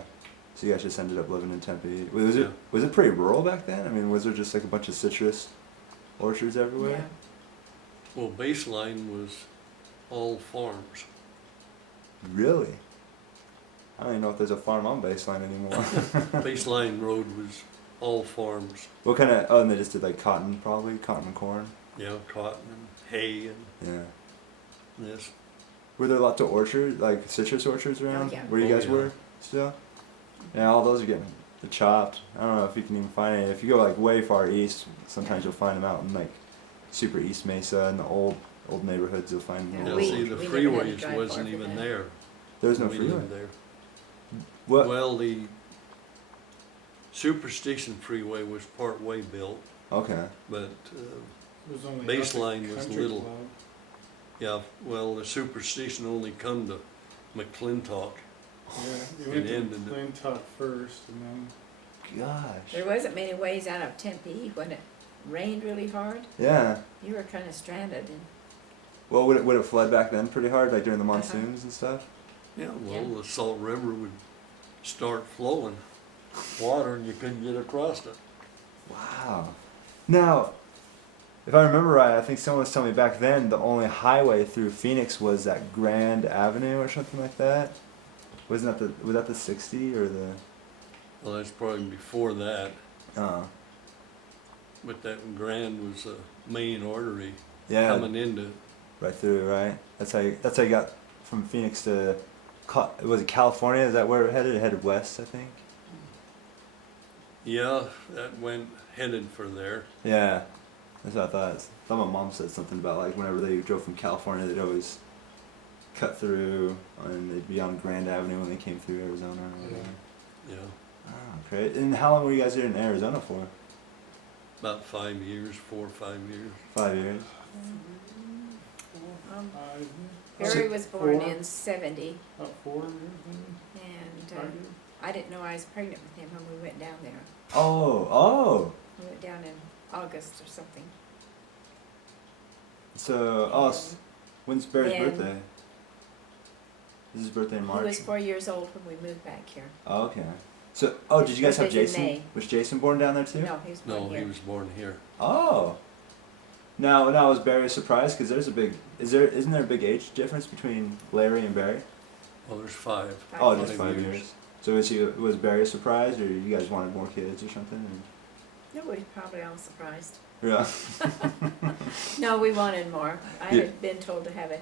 So you guys just ended up living in Tempe. Yeah. Was it pretty rural back then? I mean, was there just like a bunch of citrus orchards Yeah. everywhere? Well, Baseline was all farms. Really? I don't even know if there's a farm on Baseline anymore. Baseline Road was all farms. What kind of? Oh, and they just did like cotton, probably cotton and corn. Yeah, cotton and hay and Yeah. this. Were there lots of orchards, like citrus orchards around? yeah. Where you Oh, guys yeah. were still? Yeah, all those are getting chopped. I don't know if you can even find it. If you go like way far east, sometimes you'll find them out in like super East Mesa and the old neighborhoods. You'll find Yeah, them. Now, we- see, the we never had to freeways drive wasn't far for even that. there. There's no when we freeway. lived there. What? Well, the Superstition Freeway was part way built, Okay. but It was only Baseline up at was Country little. Club. yeah, well, the Superstition only come to McClintock. Yeah, you It went to ended it. Clintock first, and then Gosh. There wasn't many ways out of Tempe when it rained really hard. Yeah. You were kind of stranded and Well, would it flood back then pretty hard, like during the monsoons and stuff? Yeah, well, Yeah. the Salt River would start flowing water and you couldn't get across it. Wow. Now, if I remember right, I think someone was telling me back then the only highway through Phoenix was that Grand Avenue or something like that. Was that the 60 or the? Well, that's probably before that, Oh. but that Grand was a main artery Yeah. coming into. Right through, right? That's how you got from Phoenix to, was it California? Is that where it headed? It headed west, I think. Yeah, that headed for there. Yeah, that's what I thought. I thought my mom said something about like whenever they drove from California, they'd always cut through and they'd be on Grand Avenue when they came through Arizona or whatever. Yeah, Oh, great. And how long were you guys here in Arizona for? about 5 years, 4 or 5 years. 5 years. Barry was born Four. in 70, about 4 years, maybe, and 5 years. I didn't know I was pregnant with him when we went down there. Oh. We went down in August or something. So, when's Barry's Then- birthday? Is his birthday in He March? was 4 years old when we moved back here. Oh, okay. So, oh, did you guys have Birthday's in Jason? May. Was Jason born down there too? No, he was born No, here. he was born here. Oh. Now was Barry surprised? Because there's a big, isn't there a big age difference between Larry and Barry? Well, there's 5. Oh, years. just 5 years. So was Barry surprised, or you guys wanted more kids or something? No, we probably all surprised. Or? Yeah. No, we wanted more. I Yeah. had been told to have a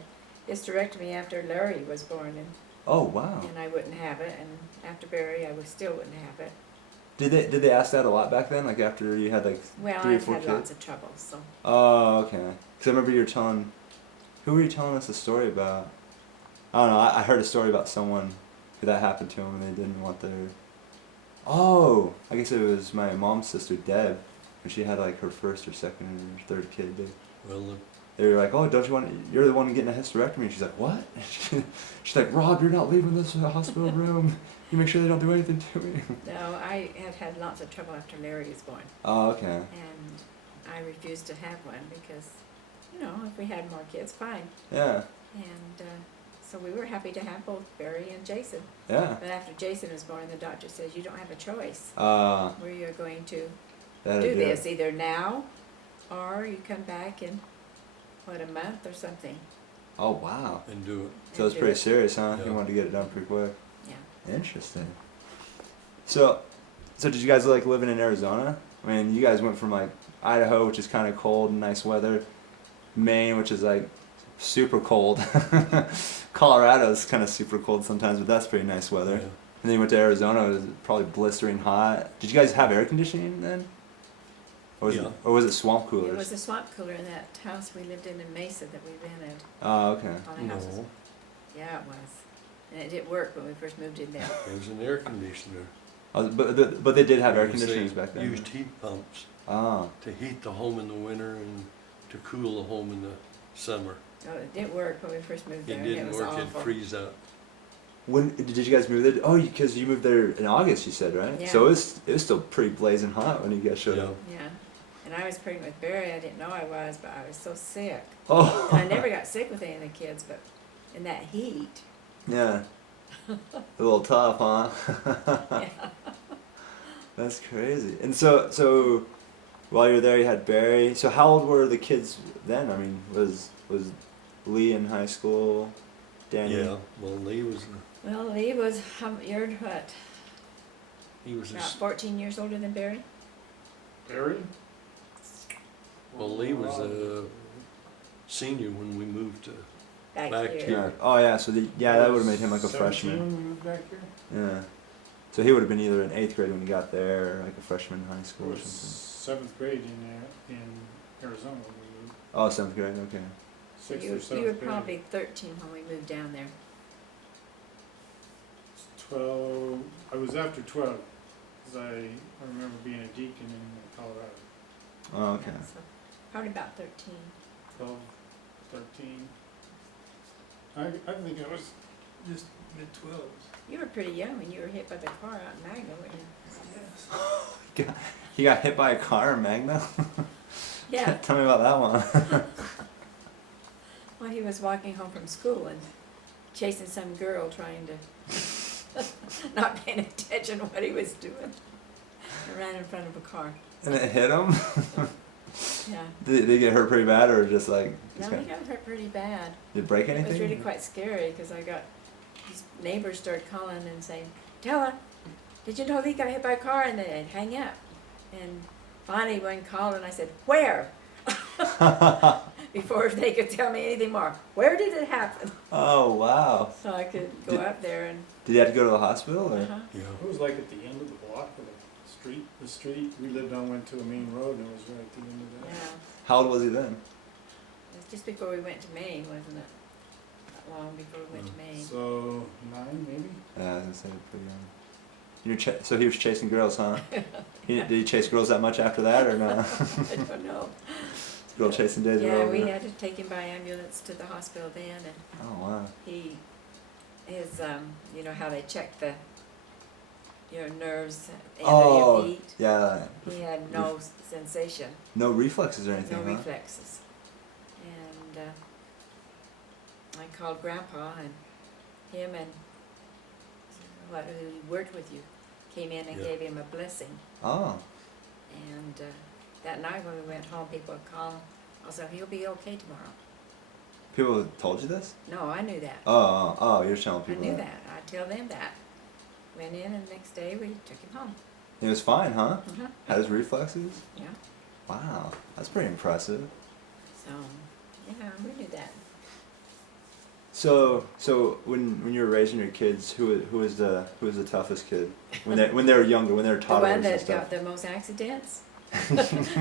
hysterectomy after Larry was born, Oh wow. and I wouldn't have it, and after Barry, still wouldn't have it. Did they ask that a lot back then? Like after you had like Well, 3 or I've 4 had kids? lots of trouble, so. Oh, okay. Because I remember you were telling, who were you telling us a story about? I don't know. I heard a story about someone who that happened to them and they didn't want their. Oh, I guess it was my mom's sister Deb, when she had like her first or second or third kid. Well, They were like, oh, don't you want? You're the one getting a hysterectomy. And she's like, what? She's like, Rob, you're not leaving this hospital room. You make sure they don't do anything to me. No, I had lots of trouble after Larry was born, Oh, okay. and I refused to have one because, if we had more kids, fine. Yeah. And so we were happy to have both Barry and Jason. Yeah. But after Jason was born, the doctor says you don't have a choice. We are going to That'll do it. this either now, or you come back in a month or something. Oh, wow. and do it. So and it's do pretty it. serious, huh? Yeah. You wanted to get it done pretty quick. Yeah. Interesting. So did you guys like living in Arizona? I mean, you guys went from like Idaho, which is kind of cold and nice weather, Maine, which is like super cold. Colorado's kind of super cold sometimes, but that's pretty nice weather. Yeah. And then you went to Arizona, it was probably blistering hot. Did you guys have air conditioning then? Yeah. Or was it swamp coolers? It was a swamp cooler in that house we lived in Mesa that we rented. Oh, okay. All the houses. No, Yeah, it was. And it didn't work when we first moved in there. it was an air conditioner. Oh, but they did have air Because conditioners they back then. used heat pumps Oh. to heat the home in the winter and to cool the home in the summer. Oh, it didn't work when we first moved there. It and it didn't was work, it'd awful. freeze up. When did you guys move there? Oh, because you moved there in August, you said, right? Yeah. So it was still pretty blazing hot when you guys showed Yeah. up. Yeah. And I was pregnant with Barry. I didn't know I was, but I was so sick. Oh. And I never got sick with any of the kids, but in that heat. Yeah. A little tough, huh? Yeah. That's crazy. And so while you were there, you had Barry. So how old were the kids then? I mean, was Lee in high school? Danny? Yeah, well, Lee was, Well, Lee was, you're what, he was, about 14 years older than Barry? Barry? well, Lee was a senior when we moved to, Back here. here. Yeah. Oh yeah. So that would have made him like a 17 freshman. when we moved back here? Yeah. So he would have been either in 8th grade when he got there, or like a freshman in high school It or was something. 7th grade in Arizona when we moved. Oh, 7th grade. Okay. 6th or 7th You were grade. probably 13 when we moved down there. 12, I was after 12, because I remember being a deacon in Colorado. Oh, okay. Yeah, so probably about 13. 12, 13. I think I was just mid-12s. You were pretty young when you were hit by the car out in Magna, weren't you? Yes. He got hit by a car in Magna? Yeah. Tell me about that one. Well, he was walking home from school and chasing some girl trying to, not paying attention to what he was doing. And ran in front of a car. And it hit him? Yeah. Did he get hurt pretty bad, or just like... No, he got hurt pretty bad. Did it break It anything? was really quite scary because these neighbors started calling and saying, Della, did you know Lee got hit by a car? And they'd hang up. And finally one called and I said, where? Before they could tell me anything more. Where did it happen? Oh, wow. So I could go Did- up there and, Did he have to go to the hospital, or...? uh-huh. yeah. It was like at the end of the block of the street we lived on went to a main road and it was right at the end of Yeah. that. How old was he then? It was just before we went to Maine, wasn't it? Not long before we went to Maine. So 9 maybe? Yeah, I was gonna say pretty young. So he was chasing girls, huh? Did he chase girls that much after that, or no? I don't know. Girl chasing days were Yeah, over? we had to take him by ambulance to the hospital then, and Oh, wow. his, you know how they check the, your nerves and Oh, your feet? yeah. He had no sensation, No reflexes or anything, no huh? reflexes. And, I called Grandpa and him and, who worked with you, came in and Yeah. gave him a blessing. Oh. And that night when we went home, people would call. I said, he'll be okay tomorrow. People told you this? No, I knew that. Oh, you're telling I people knew that. I tell them that. Went in, and the next day we took him home. He was fine, huh? Uh-huh. Had his reflexes? Yeah. Wow, that's pretty impressive. So, yeah, we knew that. So when you were raising your kids, who was the toughest kid when they were younger, when they were The toddlers one and that stuff? got the most accidents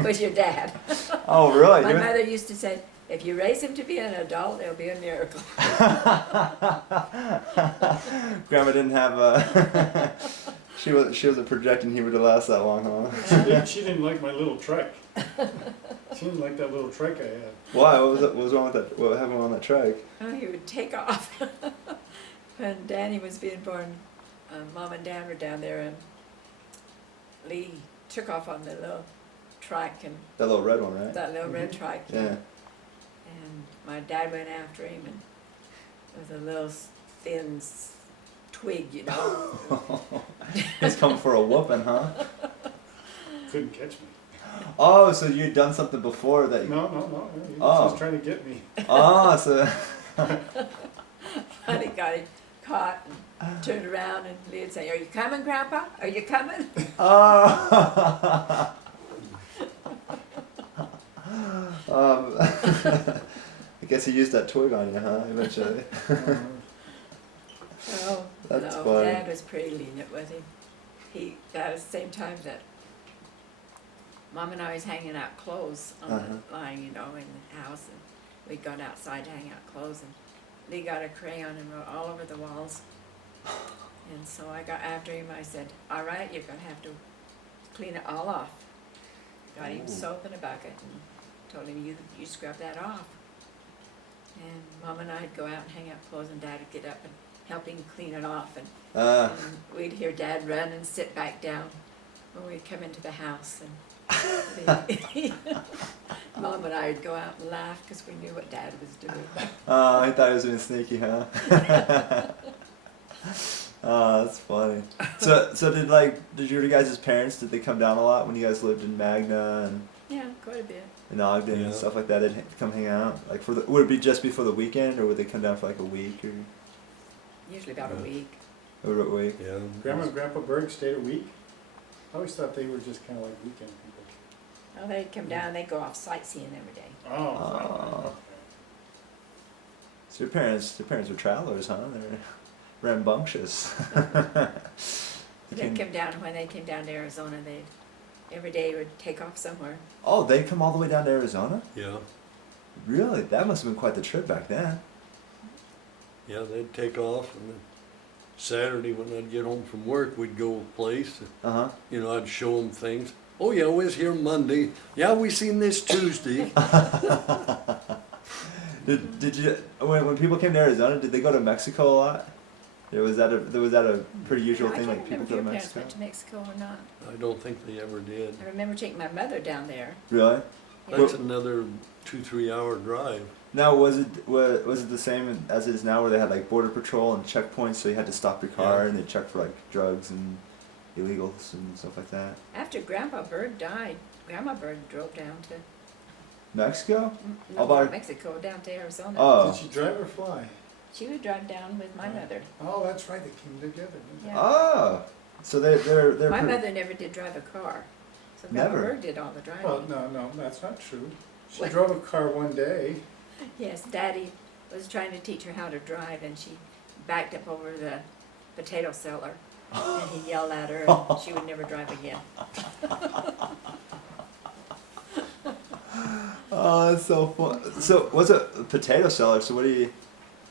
was your dad. Oh, really? My mother used to say, if you raise him to be an adult, it'll be a miracle. Grandma didn't have a. She wasn't projecting he would last that long, huh? She didn't like my little trike. She didn't like that little trike I had. Why? What was wrong with that? What happened on that trike? Oh, he would take off. When Danny was being born, Mom and Dad were down there, and Lee took off on the little trike, and That little red one, right? that little red trike. Yeah. And my dad went after him, and with a little thin twig, you know. He's coming for a whooping, huh? Couldn't catch me. Oh, so you'd done something before that? No. He Oh. was just trying to get me. Oh, so. Finally got him caught and turned around, and Lee would say, "Are you coming, Grandpa? Are you coming?" Oh. I guess he used that twig on you, huh? Eventually. Oh, That's no, funny. Dad was pretty lenient with him. At the same time that Mom and I was hanging out clothes on Uh-huh. the line, you know, in the house, and we'd gone outside to hang out clothes, and Lee got a crayon and wrote all over the walls. And so I got after him. I said, "All right, you're gonna have to clean it all off." Got him Ooh. soap in a bucket and told him, "You scrub that off." And Mom and I'd go out and hang out clothes, and Dad would get up and help him clean it off, and and we'd hear Dad run and sit back down when we'd come into the house, and Mom and I would go out and laugh because we knew what Dad was doing. Oh, I thought he was being sneaky, huh? Oh, that's funny. So did your guys' parents, did they come down a lot when you guys lived in Magna and Yeah, quite a bit. in Ogden Yeah. and stuff like that? They'd come hang out? Like would it be just be for the weekend, or would they come down for like a week or Usually about a Yeah. week. a week? Yeah. Grandma and Grandpa Berg stayed a week. I always thought they were just kind of like weekend people. Well, they'd come down, they'd go off sightseeing every day. Oh. So your parents were travelers, huh? They're rambunctious. They'd come down, when they came down to Arizona, every day would take off somewhere. Oh, they come all the way down to Arizona? Yeah. Really? That must have been quite the trip back then. Yeah, they'd take off, and then Saturday when I'd get home from work, we'd go a place. Uh-huh. You know, I'd show them things. Oh yeah, we was here Monday. Yeah, we seen this Tuesday. Did you when people came to Arizona, did they go to Mexico a lot? Was that a pretty usual I thing, can't like people remember go if to your parents Mexico? went to Mexico or not. I don't think they ever did. I remember taking my mother down there. Really? Yeah. That's another 2-3 hour drive. Now was it the same as it is now, where they had like border patrol and checkpoints, so you had to stop your car Yeah. and they check for like drugs and illegals and stuff like that? After Grandpa Berg died, Grandma Berg drove down to, Mexico? no, How about- not Mexico, down to Arizona. Oh. Did she drive or fly? She would drive down with my mother. Oh, that's right. They came together. Didn't they? Yeah. Oh. So they're My pretty- mother never did drive a car, so Grandma Never? Berg did all the driving. Well, no, that's not true. She What? drove a car one day. Yes, Daddy was trying to teach her how to drive, and she backed up over the potato cellar, and he yelled at her, and she would never drive again. Oh, that's so fun. So what's a potato cellar? So what do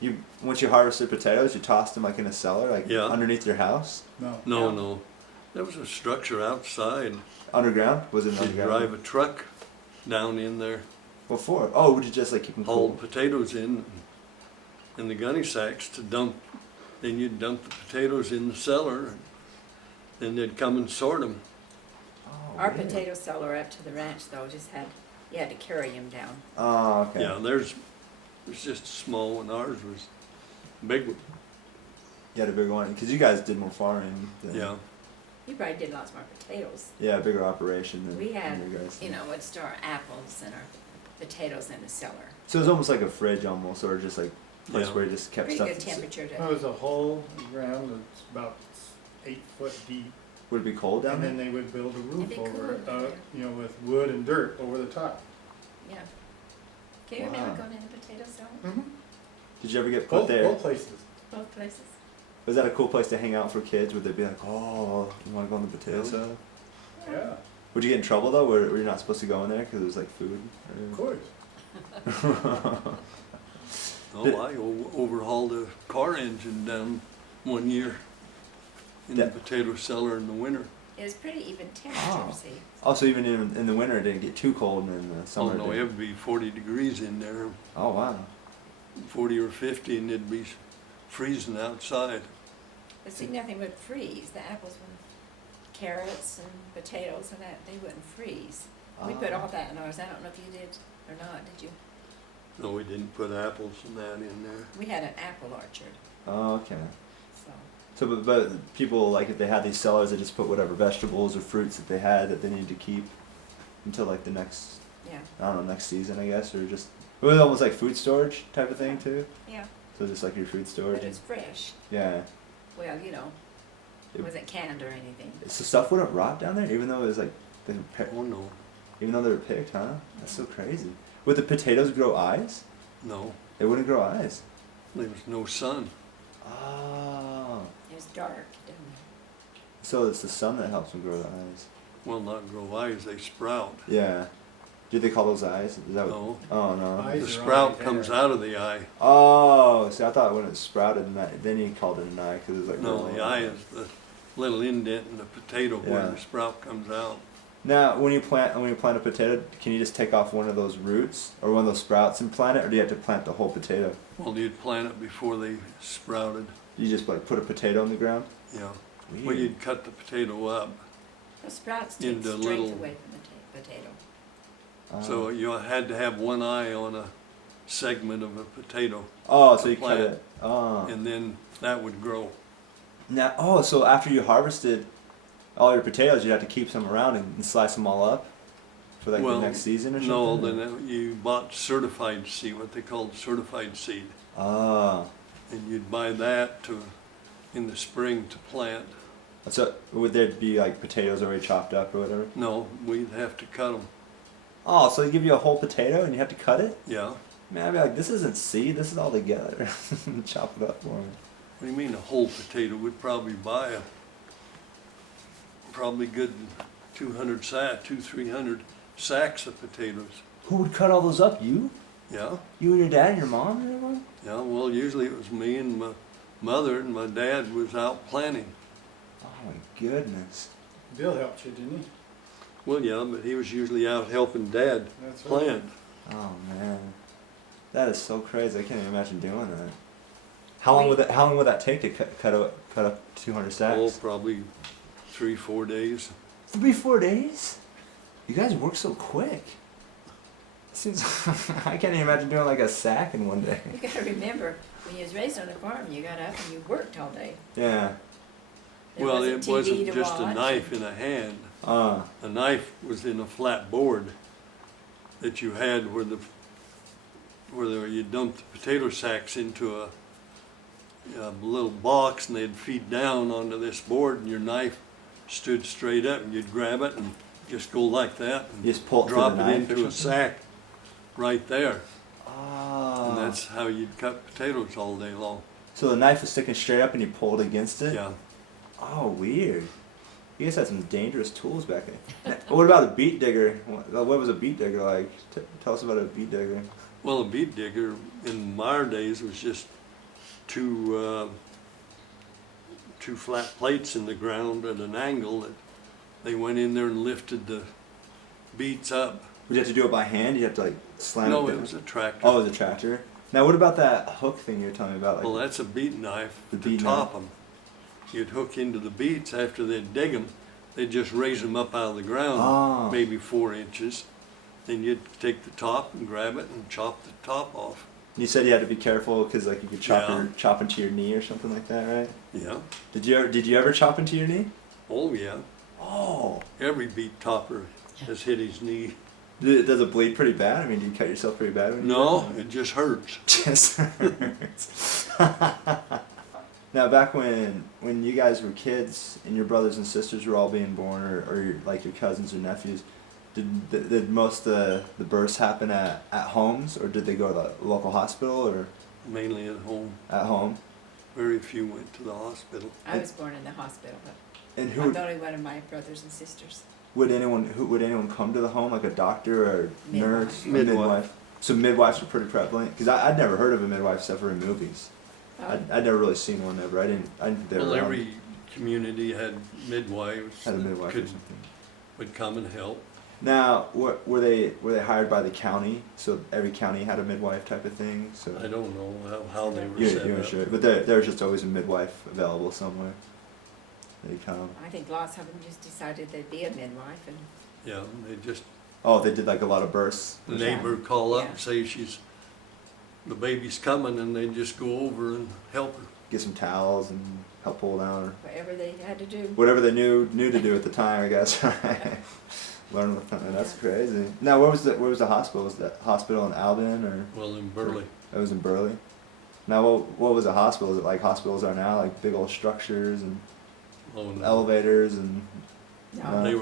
you once you harvested potatoes, you tossed them like in a cellar, like Yeah. underneath your house? No. No. There was a structure outside. Underground? Was it You'd underground? drive a truck down in there, What for? Oh, would you just like keep them haul cool? potatoes in the gunny sacks to dump. Then you'd dump the potatoes in the cellar, and then they'd come and sort them. Oh, Our really? potato cellar up to the ranch, though, you had to carry him down. Oh, okay. Yeah, there's just small, and ours was big one. You had a big one because you guys did more farming. Than, Yeah. You probably did lots more potatoes. Yeah, a bigger operation than We had, than you guys. you know, would store our apples and our potatoes in the cellar. So it was almost like a fridge almost, or just like a place Yeah. where you just kept Pretty stuff. good temperature It to, was a hole in the ground that's about 8 foot deep, Would it be cold down and there? then they would build a It'd roof be over cool it, down there. you know, with wood and dirt over the top. yeah. Can you remember Wow. going in the potato cellar? Mm-hmm. Did you ever get put Both, there? both places. Both places. Was that a cool place to hang out for kids? Would they be like, oh, you want to go in the potato Yeah. cellar? Yeah, Would you get in trouble though? Were you not supposed to go in there because it was like food? of course. Oh, I overhauled a car engine down one year in the Yeah. potato cellar in the winter. It was pretty even temperature, Oh. see? Also, even in the winter, it didn't get too cold, and in the Oh, summer. no, it it did. would be 40 degrees in there, Oh wow. 40 or 50, and it'd be freezing outside. But see, nothing would freeze. The apples and carrots and potatoes and that, they wouldn't freeze. We put Ah. all that in ours. I don't know if you did or not, did you? No, we didn't put apples and that in there. We had an apple orchard, Oh, okay. so. So, but people like if they had these cellars, they just put whatever vegetables or fruits that they had that they needed to keep until like the next, Yeah, I don't know, next season, I guess, or just it was almost like food storage type of thing too. yeah, So just like your food storage. but it's fresh. Yeah. Well, you know, it It- wasn't canned or anything. So stuff wouldn't rot down there, even though it was like, they were Oh, no, even though they were picked, huh? That's so crazy. Would the potatoes grow eyes? no, They wouldn't grow eyes. there was no sun. Oh. It was dark, didn't So it's the sun that helps them grow the eyes. Well, not grow eyes, they sprout. Yeah. Do they call those eyes? Is that what? No, Oh no. Eyes the are sprout on the comes hair. out of the eye. Oh, see, I thought when it sprouted, and then he called it an eye because it was like. No, rolling. the eye is the little indent in the potato where Yeah. the sprout comes out. Now, when you plant a potato, can you just take off one of those roots or one of those sprouts and plant it, or do you have to plant the whole potato? Well, you'd plant it before they sprouted, You just like put a potato in the ground. yeah. Weird. Well, you'd cut the potato up, it? The sprouts take Into strength little- away from the potato. so you had to have one eye on a segment of a potato, Oh, so to you cut plant. it. Oh. and then that would grow. Now, oh, so after you harvested all your potatoes, you have to keep some around and slice them all up for like Well, the next season or No, something. then you bought certified seed, what they called certified seed, Ah. and you'd buy that in the spring to plant. So would there be like potatoes already chopped up or whatever? No, we'd have to cut them. Oh, so they give you a whole potato and you have to cut it? Yeah. Man, I'd be like, this isn't seed, this is all together. Chop it up for me. What do you mean a whole potato? We'd probably buy a probably good 300 sacks of potatoes. Who would cut all those up? You? Yeah. You and your dad and your mom and everyone? Yeah, well, usually it was me and my mother, and my dad was out planting. Oh my goodness. Bill helped you, didn't he? Well, yeah, but he was usually out helping Dad That's right. plant. Oh man. That is so crazy. I can't even imagine doing that. How long would that take to cut up 200 Oh, sacks? probably 3-4 days. 3-4 days? You guys work so quick. Seems I can't even imagine doing like a sack in one day. You gotta remember, when you was raised on a farm, you got up and you worked all day. Yeah. There Well, wasn't it wasn't TV to just a watch. knife in a hand. Uh, The knife was in a flat board that you had where you dumped the potato sacks into a little box, and they'd feed down onto this board, and your knife stood straight up, and you'd grab it and just go like that and you just pull it through drop the it knife or into a something? sack right there. Ah. And that's how you'd cut potatoes all day long. So the knife was sticking straight up and you pulled against it? Yeah. Oh, weird. You guys had some dangerous tools back then. What about a beet digger? What was a beet digger like? Tell us about a beet digger. Well, a beet digger in our days was just two flat plates in the ground at an angle that they went in there and lifted the beets up. Would you have to do it by hand? You have to like slam No, it it down? was a tractor. Oh, it was a tractor. Now, what about that hook thing you were telling me about? Like, Well, that's a beet knife The to beet top them. You'd hook into the beets after they'd dig them. They'd just raise them up out of the ground, Ah. maybe 4 inches. Then you'd take the top and grab it and chop the top off. you said you had to be careful because like you could Yeah. chop into your knee or something like that, right? Yeah. Did you ever chop into your knee? Oh, yeah. Oh. Every beat topper has hit his knee. Does it bleed pretty bad? I mean, do you cut yourself pretty bad when you No, do that? it just hurts. Just hurts. Now, back when you guys were kids and your brothers and sisters were all being born, or your, like your cousins or nephews, did most of the births happen at homes, or did they go to the local hospital, or Mainly at home. at home? Very few went to the hospital. I was born in the hospital, but And who I'm would, the only one of my brothers and sisters. would anyone come to the home, like a doctor or Midwife. nurse, or Midwife. So midwives were pretty prevalent, because I'd never heard of a midwife except for in movies. I'd never really seen one ever. I didn't think they were Well, around. every community had midwives Had a midwife or could, something. would come and help. Now, were they hired by the county? So every county had a midwife type of thing. So I don't know how they were you set weren't up. sure, but there's just always a midwife available somewhere. They come. I think lots of them just decided they'd be a midwife, and Yeah, they just, Oh, they did like a lot of births. the neighbor call up Yeah. and say the baby's coming, and they just go over and help her. Get some towels and help pull down, or whatever they had to do. whatever they knew to do at the time, I guess. Learn with them. That's crazy. Now, where was the hospital? Was that hospital in Albion, or Well, in Burley. it was in Burley? Now, what was the hospital? Is it like hospitals are now, like big old structures and Oh, no. elevators and No. They were